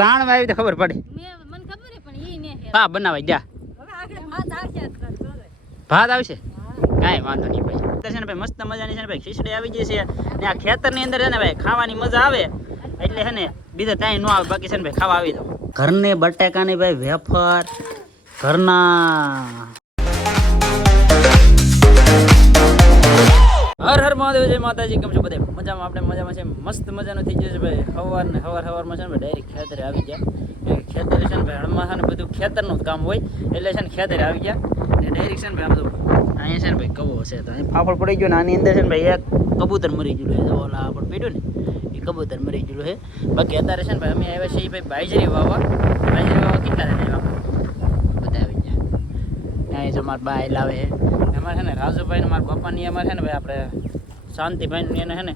તાણ આવી તો ખબર પડે. હા બનાવાય જા. ભાત આવશે કાંઈ વાંધો નહીં ભાઈ. છે ને ભાઈ મસ્ત મજાની છે ને ભાઈ ખીચડી આવી ગઈ છે ને આ ખેતરની અંદર છે ને ભાઈ ખાવાની મજા આવે એટલે છે ને બીજા ત્યાં ન આવે બાકી છે ને ભાઈ ખાવા આવી દો. ઘરને બટાકાની ભાઈ વેફર ઘરના. હર હર મહાદેવ જય માતાજી. કેમ છો બધે મજામાં? આપણે મજામાં છે. મસ્ત મજાનું થઈ જશે ભાઈ. સવારમાં છે ને ડાયરેક્ટ ખેતરે આવી ગયા. ખેતરે છે ને ભાઈ હળમાં છે ને બધું ખેતરનું જ કામ હોય એટલે છે ને ખેતરે આવી ગયા ને ડાયરેક્ટ છે ને ભાઈ આમ તો અહીંયા છે ને ભાઈ કબો છે તો અહીં ફાફડ પડી ગયો ને આની અંદર છે ને ભાઈ એક કબૂતર મરી ગયેલું છે. ઓલા આપણે પડ્યું ને એ કબૂતર મરી ગયેલું છે. બાકી અત્યારે છે ને ભાઈ અમે આવ્યા છીએ ભાઈ બાજરી વાવવા કેટલા રહ્યા બધા આવી ગયા. અહીં જો મારા બા લાવે છે. અમારે છે ને રાજુભાઈ ને મારા પપ્પાની અમારે છે ને ભાઈ આપણે શાંતિભાઈ એને છે ને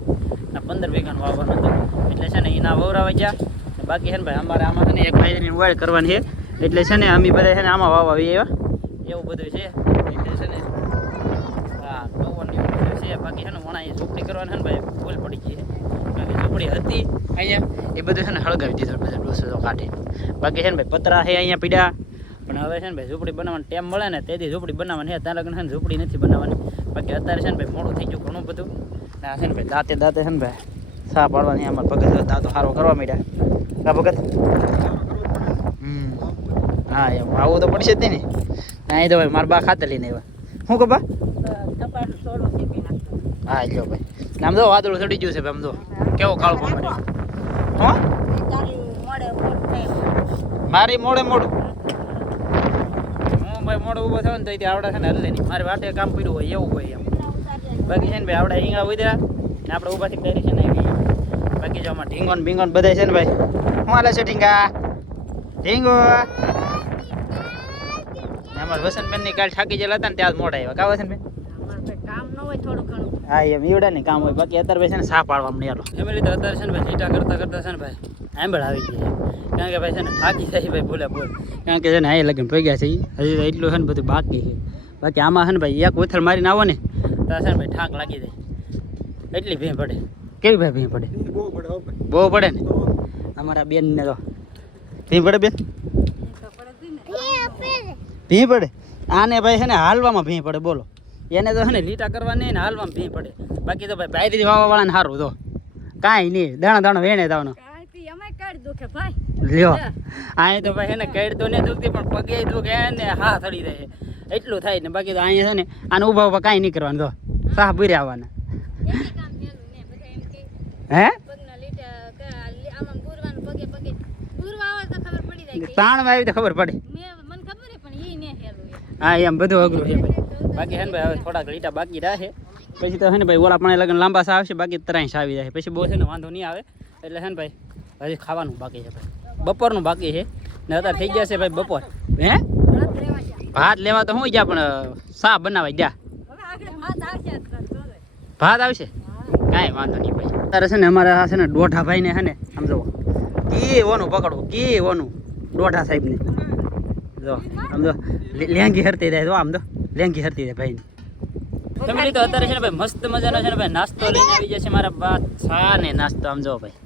15 વીઘાનું વાવવાનું હતું એટલે છે ને એના વવરાવા ગયા. બાકી છે ને ભાઈ અમારે આમાં છે ને એક ભાઈની વાડ કરવાની છે એટલે છે ને અમે બધા છે ને આમાં વાવવા આવ્યા એવું બધું છે. એટલે છે ને હા કવરની છે. બાકી છે ને વણા એ ઝૂંપડી કરવાની છે ને ભાઈ ભૂલ પડી ગઈ છે. બાકી ઝૂંપડી હતી અહીંયા એ બધું છે ને હળગાવી દીધું બધા ડોસો કાઢી. બાકી છે ને ભાઈ પતરા છે અહીંયા પીડા પણ હવે છે ને ભાઈ ઝૂંપડી બનાવવાનો ટાઈમ મળે ને તેથી ઝૂંપડી બનાવવાની છે. ત્યાં લગ્ન છે ને ઝૂંપડી નથી બનાવવાની. બાકી અત્યારે છે ને ભાઈ મોડું થઈ ગયું ઘણું બધું ને આ છે ને ભાઈ દાંતે છે ને ભાઈ સા પાડવાની અમારે ભગત દાંતો સારો કરવા માંડ્યા. કા ભગત હા એમ આવું તો પડશે જ નહીં ને. અહીં તો ભાઈ મારા બા ખાતર લઈને આવ્યા. શું કબા હા લ્યો ભાઈ આમ તો વાદળું ચડી ગયું છે ભાઈ. આમ તો કેવો કાળો પાડ્યો હો મારી મોડું હું ભાઈ મોડું ઊભો થયો ને તો આવડે છે ને હલ્લે નહીં. મારી વાટે કામ પડ્યું હોય એવું હોય એમ. બાકી છે ને ભાઈ આવડે હિંગડા ઉધ્યા ને આપણે ઊભાથી કરી છે ને બાકી જો આમાં ઢીંગો ને બીંગો ને બધા છે ને ભાઈ શું હાલે છે ઢીંગા ઢીંગો અમારે વસંતબેન ની કાલ થાકી ગયેલા હતા ને ત્યાં મોડા આવ્યા. કા વસંતબેન હા એમ ઈવડા ને કામ હોય. બાકી અત્યારે ભાઈ છે ને સા પાડવા નહીં આલો ફેમિલી તો અત્યારે છે ને ભાઈ લીટા કરતા છે ને ભાઈ આંબળ આવી ગઈ કારણ કે ભાઈ છે ને થાકી જાય ભાઈ બોલે બોલ કારણ કે છે ને આ લગન પગ્યા છે હજી તો એટલું છે ને બધું બાકી છે. બાકી આમાં છે ને ભાઈ એક ઉથલ મારીને આવો ને તો છે ને ભાઈ ઠાક લાગી જાય એટલી ભીં પડે. કેવી ભાઈ ભીં પડે? બહુ પડે ને. અમારા બેન ને તો ભીં પડે બેન ભીં પડે. આને ભાઈ છે ને હાલવામાં ભીં પડે બોલો. એને તો છે ને લીટા કરવા નહીં ને હાલવામાં ભીં પડે. બાકી તો ભાઈ બાયરી વાવવા વાળાને સારું તો કાંઈ નહીં દાણા વેણે દાવાનો લ્યો. અહીં તો ભાઈ છે ને કઈડ તો નહીં દુખતી પણ પગે દુખે ને હા થડી રહે એટલું થાય ને. બાકી તો અહીંયા છે ને આને ઊભા કાંઈ નહીં કરવાનું તો સાહ ભૂરે આવવાના હે તાણમાં આવી તો ખબર પડે. હા એમ બધું અઘરું છે ભાઈ. બાકી છે ને ભાઈ હવે થોડાક લીટા બાકી રહે પછી તો છે ને ભાઈ ઓલા પણ લગન લાંબા સા આવશે. બાકી 3 આવી જાય પછી બહુ છે ને વાંધો નહીં આવે. એટલે છે ને ભાઈ હજી ખાવાનું બાકી છે ભાઈ. બપોરનું બાકી છે ને અત્યારે થઈ જશે ભાઈ બપોર. હે ભાત લેવા તો હું જ્યાં પણ સા બનાવાય જ્યાં ભાત આવશે કાંઈ વાંધો નહીં ભાઈ. અત્યારે છે ને અમારા છે ને દોઢા ભાઈને છે ને આમ જો કી ઓનું પકડવું કી ઓનું દોઢા સાહેબને જો આમ જો લેંગી હરતી જાય. જો આમ તો લેંગી હરતી જાય ભાઈને. ફેમિલી તો અત્યારે છે ને ભાઈ મસ્ત મજાનો છે ને ભાઈ નાસ્તો લઈને આવી જશે મારા બા. ચા ને નાસ્તો આમ જો ભાઈ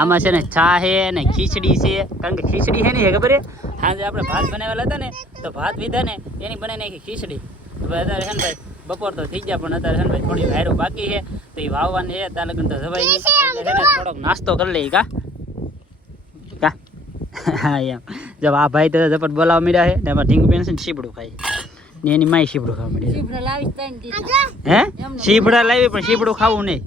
આમાં છે ને ચા છે ને ખીચડી છે. કારણ કે ખીચડી છે ને ખબર છે સાંજે આપણે ભાત બનાવેલા હતા ને તો ભાત લીધા ને એની બનાવી નાખી ખીચડી. તો ભાઈ અત્યારે છે ને ભાઈ બપોર તો થઈ ગયા પણ અત્યારે છે ને ભાઈ થોડી વાયરો બાકી છે તો એ વાવવાની છે. ત્યાં લગન તો જવાય નહીં એટલે છે ને થોડોક નાસ્તો કરી લઈએ કા હા એમ. જો આ ભાઈ તો ઝપટ બોલાવવા મળ્યા છે ને એમાં ઢીંગુ બેન છે ને શીબડું ખાય ને એની માય શીબડું ખાવા મળી. હે શીબડા લાવી પણ શીબડું ખાવું નહીં.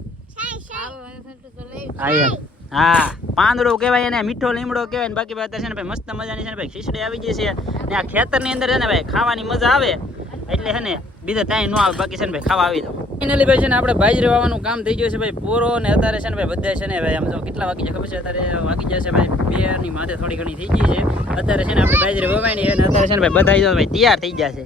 હા એમ હા પાંદડો કહેવાય એને મીઠો લીમડો કહેવાય ને. બાકી અત્યારે છે ને ભાઈ મસ્ત મજાની છે ને ભાઈ ખીચડી આવી ગઈ છે ને આ ખેતરની અંદર છે ને ભાઈ ખાવાની મજા આવે એટલે છે ને બીજા ત્યાં ન આવે. બાકી છે ને ભાઈ ખાવા આવી દો. ફાઇનલી ભાઈ છે ને આપણે બાજરી વાવવાનું કામ થઈ ગયું છે ભાઈ પૂરો ને અત્યારે છે ને ભાઈ બધા છે ને ભાઈ આમ જો કેટલા વાગી જાય ખબર છે? અત્યારે વાગી જશે ભાઈ 2 ની માથે થોડી ઘણી થઈ ગઈ છે. અત્યારે છે ને આપણે બાજરી વવાણી છે ને અત્યારે છે ને ભાઈ બધા ભાઈ તૈયાર થઈ ગયા છે.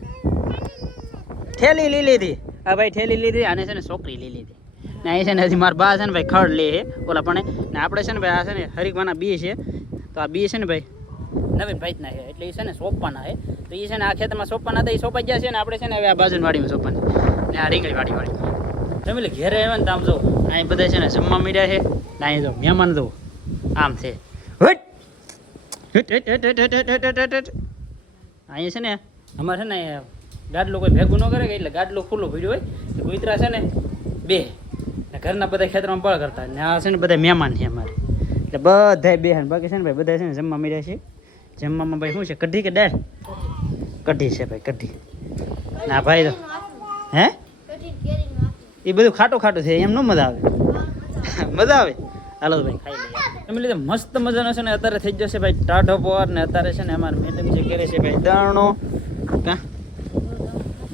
ઠેલી લઈ લીધી આ ભાઈ ઠેલી લીધી અને છે ને છોકરી લઈ લીધી ને અહીં છે ને હજી મારા બા છે ને ભાઈ ખડ લે છે ઓલા પણ ને આપણે છે ને ભાઈ આ છે ને હરીકવાના બી છે તો આ બી છે ને ભાઈ નવીન ભાઈના છે એટલે એ છે ને સોંપવાના છે. તો એ છે ને આ ખેતરમાં સોંપવાના હતા એ સોંપાઈ ગયા છે ને આપણે છે ને હવે આ બાજુની વાડીમાં સોંપવાની ને આ રીંગણી વાડીમાં ફેમિલી ઘેરે આવ્યા ને તો આમ જો અહીં બધા છે ને જમવા મળ્યા છે ને અહીં જો મહેમાન જો આમ છે હટ અહીંયા છે ને અમારે છે ને ગાડલો કોઈ ભેગું ન કરે કે એટલે ગાડલો ખુલ્લો પડ્યો હોય તો કૂતરા છે ને બે ને ઘરના બધા ખેતરમાં બળ કરતા ને આ છે ને બધા મહેમાન છે અમારે એટલે બધા બે બાકી છે ને ભાઈ બધા છે ને જમવા મળ્યા છે જમવામાં ભાઈ શું છે કઢી કે દાળ કઢી છે ભાઈ કઢી ના ભાઈ તો હે એ બધું ખાટું ખાટું છે એમ ન મજા આવે મજા આવે હાલો ભાઈ ખાઈ લઈએ એમ લીધે મસ્ત મજાનો છે ને અત્યારે થઈ જશે ભાઈ ટાઢો પોર ને અત્યારે છે ને અમારે મેડમ જે કરે છે ભાઈ દરણો કા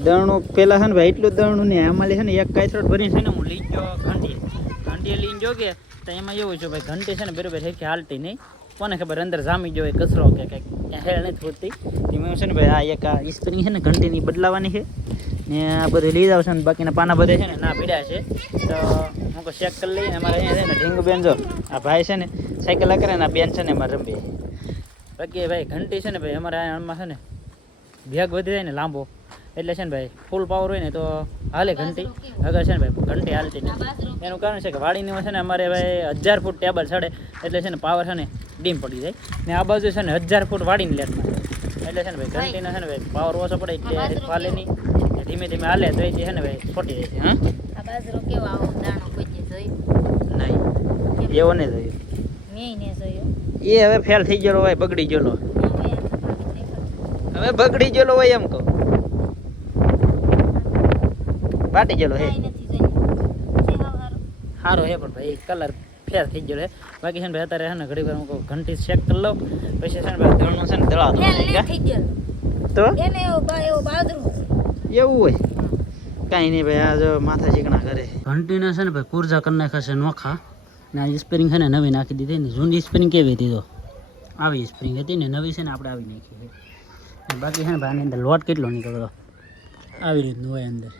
દરણું પેલા છે ને ભાઈ એટલું દરણું નહીં આમાં છે ને એક કાયસરોટ ભરીને છે ને હું લઈ ગયો ઘંટીએ લઈને જો કે તો એમાં એવું છે ભાઈ ઘંટી છે ને બરોબર છે કે હાલતી નહીં કોને ખબર અંદર જામી ગયો કચરો કે કંઈક ત્યાં હેળ નથી થતી એમાં છે ને ભાઈ આ એક આ સ્પ્રિંગ છે ને ઘંટીની બદલાવાની છે ને આ બધું લઈ જાવ છે ને બાકીના પાના બધે છે ને ના પીડ્યા છે તો હું કોઈ ચેક કરી લઈને અમારે અહીંયા છે ને ઢીંગ બેન જો આ ભાઈ છે ને સાયકલ કરે ને આ બેન છે ને અમારે રમીએ બાકી ભાઈ ઘંટી છે ને ભાઈ અમારે આમાં છે ને ભેગ વધી જાય ને લાંબો એટલે છે ને ભાઈ ફૂલ પાવર હોય ને તો હાલે ઘંટી અગર છે ને ભાઈ ઘંટી હાલતી નથી એનું કારણ છે કે વાડીની છે ને અમારે ભાઈ 1000 ફૂટ ટેબલ ચડે એટલે છે ને પાવર છે ને ડીમ પડી જાય ને આ બાજુ છે ને 1000 ફૂટ વાડીની લેટમાં એટલે છે ને ભાઈ ઘંટીનો છે ને ભાઈ પાવર ઓછો પડે એટલે હાલે નહીં ધીમે ધીમે હાલે તો એ છે ને ભાઈ છોટી જાય છે હા આ બાજરો કેવો આવો દાણો કોઈ જોયું નહીં એવો નહીં જોયું મેં ને જોયું એ હવે ફેલ થઈ ગયેલો હોય બગડી ગયેલો હવે બગડી ગયેલો હોય એમ કહું પાટી ગયેલો હે સારો હે પણ ભાઈ કલર ફેર થઈ ગયો હે બાકી છે ને ભાઈ અત્યારે છે ને ઘડી વાર હું ઘંટી ચેક કરી લઉં પછી છે ને ભાઈ ધણું છે ને દળાતો તો એવું હોય કાંઈ નહીં ભાઈ આ જો માથા ચીકણા કરે ઘંટીને છે ને ભાઈ કુરજા કરી નાખે નોખા ને આ સ્પ્રિંગ છે ને નવી નાખી દીધી ને જૂની સ્પ્રિંગ કેવી હતી તો આવી સ્પ્રિંગ હતી ને નવી છે ને આપણે આવી નાખી છે બાકી છે ને ભાઈ આની અંદર લોટ કેટલો નીકળ્યો આવી રીતનું હોય અંદર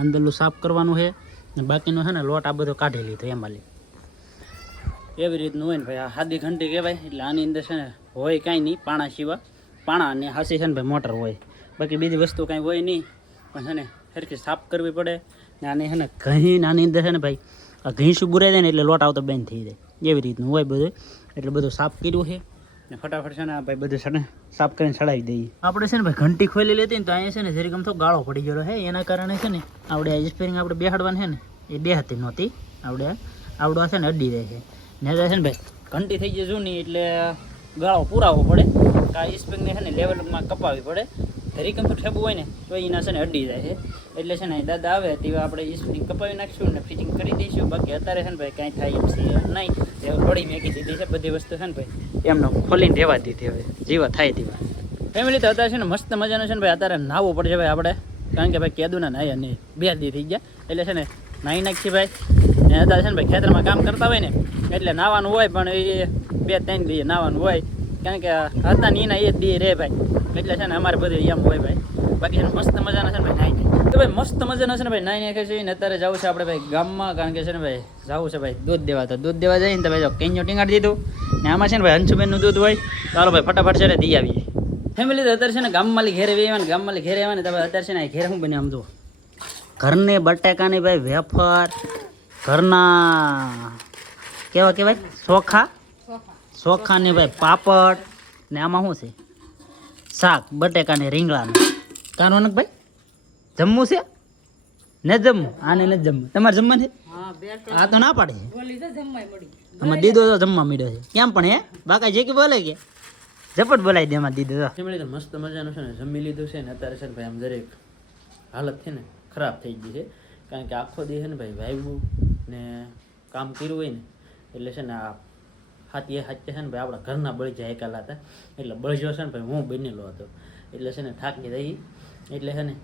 અંદરનું સાફ કરવાનું છે ને બાકીનો છે ને લોટ આ બધો કાઢી લીધો એમાં એવી રીતનું હોય ને ભાઈ આ સાદી ઘંટી કહેવાય એટલે આની અંદર છે ને હોય કાંઈ નહીં પાણા સિવાય પાણા અને હાસી છે ને ભાઈ મોટર હોય બાકી બીજી વસ્તુ કાંઈ હોય નહીં પણ છે ને સરખી સાફ કરવી પડે ને આની છે ને ઘી આની અંદર છે ને ભાઈ આ ઘી શું બુરાઈ જાય ને એટલે લોટ આવતો બંધ થઈ જાય એવી રીતનું હોય બધું એટલે બધું સાફ કર્યું છે ને ફટાફટ છે ને ભાઈ બધું છે ને સાફ કરીને ચડાવી દઈએ આપણે છે ને ભાઈ ઘંટી ખોલી લેતી ને તો અહીંયા છે ને જરીક આમ તો ગાળો પડી ગયો હે એના કારણે છે ને આપણે આ સ્પેરિંગ આપણે બેહાડવાનું છે ને એ બેહાતી નહોતી આવડો છે ને અડી જાય છે ને છે ને ભાઈ ઘંટી થઈ જાય જૂની એટલે ગાળો પુરાવવો પડે આ સ્પેરિંગને છે ને લેવલમાં કપાવવી પડે જરીક આમ તો ઠેબું હોય ને તો એના છે ને અડી જાય છે એટલે છે ને દાદા આવે તેવા આપણે સ્પેરિંગ કપાવી નાખીશું ને ફિટિંગ કરી દઈશું બાકી અત્યારે છે ને ભાઈ કાંઈ થાય એમ છે નહીં થોડી મેકી દીધી છે બધી વસ્તુ છે ને ભાઈ એમને ખોલીને રહેવા દીધી હવે જીવા થાય તેવા ફેમિલી તો અત્યારે છે ને મસ્ત મજાનું છે ને ભાઈ અત્યારે નાહવું પડશે ભાઈ આપણે કારણ કે ભાઈ કેદુના નાહ્યા નહીં 2 દી થઈ ગયા એટલે છે ને નાહી નાખીએ ભાઈ ને અત્યારે છે ને ભાઈ ખેતરમાં કામ કરતા હોય ને એટલે નાહવાનું હોય પણ એ 2-3 દી નાહવાનું હોય કારણ કે હતા ને એના 1 દી રે ભાઈ એટલે છે ને અમારે બધું એમ હોય ભાઈ બાકી છે ને મસ્ત મજાના છે ને ભાઈ નાહી તો ભાઈ મસ્ત મજાના છે ને ભાઈ નાહી નાખે છે ને અત્યારે જવું છે આપણે ભાઈ ગામમાં કારણ કે છે ને ભાઈ જવું છે ભાઈ દૂધ દેવા તો દૂધ દેવા જઈએ ને તો ભાઈ જો કેન્યો ટીંગાડી દીધું ને આમાં છે ને ભાઈ હંસુબેનનું દૂધ હોય ચાલો ભાઈ ફટાફટ છે ને દી આવીએ ફેમિલી તો અત્યારે છે ને ગામમાં ઘેરે આવ્યા ને ગામમાં ઘેરે આવ્યા ને તો ભાઈ અત્યારે છે ને ઘેર શું બને આમ જો ઘરને બટાકાની ભાઈ વેફર ઘરના કેવા કહેવાય ચોખાની ભાઈ પાપડ ને આમાં શું છે શાક બટેકાને રીંગણાનું કાનો ભાઈ જમવું છે ન જમવું આને ન જમવું તમારે જમવા છે આ તો ના પાડે છે આમાં દીદો તો જમવા માંડ્યો છે કેમ પણ હે બાકા જે કે બોલે કે ઝપટ બોલાવી દે એમાં દીદો તો મસ્ત મજાનું છે ને જમી લીધું છે ને અત્યારે છે ને ભાઈ આમ દરેક હાલત છે ને ખરાબ થઈ ગઈ છે કારણ કે આખો દી છે ને ભાઈ વાવ્યું ને કામ કર્યું હોય ને એટલે છે ને આ હાથે છે ને ભાઈ આપણા ઘરના બળી જાય એકાલા હતા એટલે બળજો છે ને ભાઈ હું બનેલો હતો એટલે છે ને થાકી રહી એટલે છે ને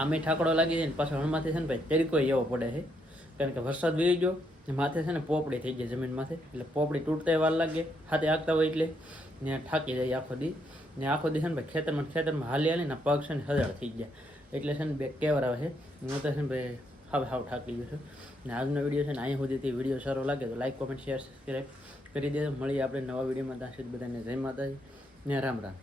આમે ઠાકડો લાગી જાય ને પાછળ હણમાંથી છે ને ભાઈ તરીકો એવો પડે છે કારણ કે વરસાદ વહી ગયો માથે છે ને પોપડી થઈ જાય જમીન માથે એટલે પોપડી તૂટતા વાર લાગે હાથે આગતા હોય એટલે ને થાકી જાય આખો દી ને આખો દી છે ને ભાઈ ખેતરમાં હાલી ને પગ છે ને હજાર થઈ ગયા એટલે છે ને બે કેવર આવે છે હું તો છે ને ભાઈ હાવ થાકી ગયો છું ને આજનો વિડીયો છે ને અહીંયા સુધીથી વિડીયો સારો લાગે તો લાઈક કોમેન્ટ શેર સબસ્ક્રાઈબ કરી દેજો મળીએ આપણે નવા વિડીયોમાં ત્યાં સુધી બધાને જય માતાજી ને રામ રામ